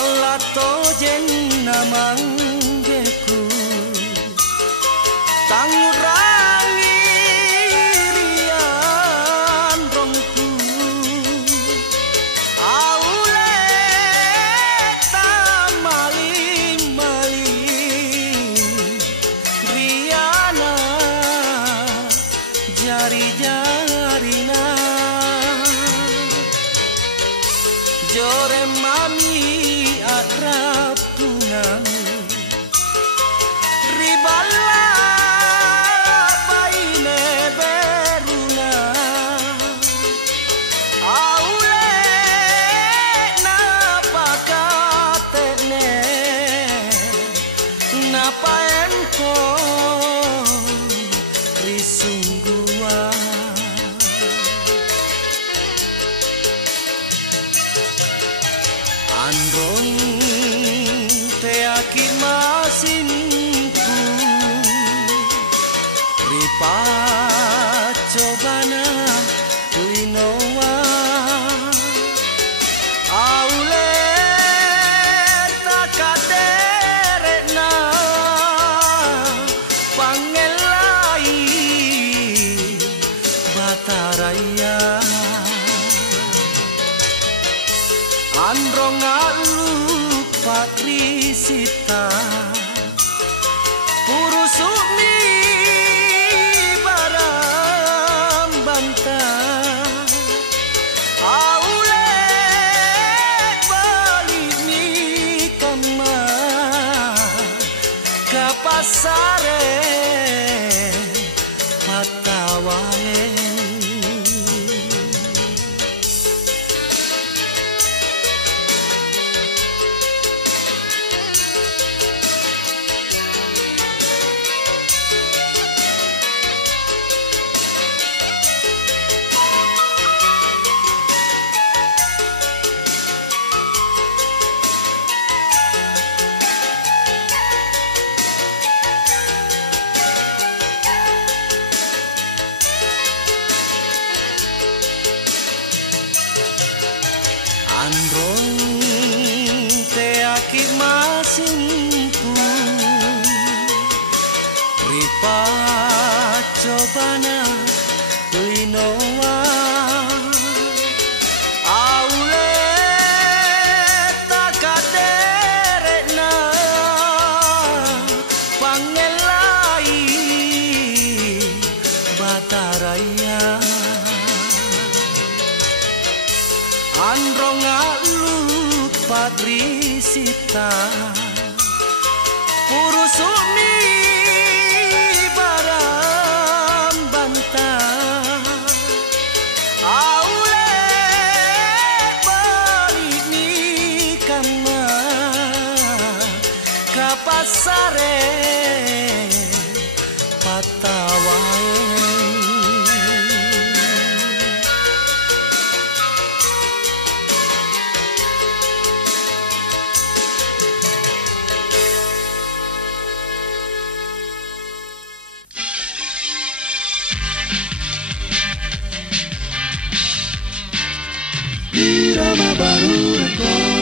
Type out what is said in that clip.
Palato jen namanggeku tangurangi rian rongku aule tamaling-maling riana jari-jarina jore mami akrab kunang ribala baine beruna aule napakatene napa enko risunggua androng teaki masinku ripa cobana linoa aule takaderena pangelai bataraya androng lupa krisita purusumi barang bantah aule balik ni kama ke pasare patawae androng teaki masinku ripa cobana linoa aule takaderena pangelai bataraya androng lupa risita purusumi barang bantah aule balik ni kama ke pasare patawae Irama baru rekor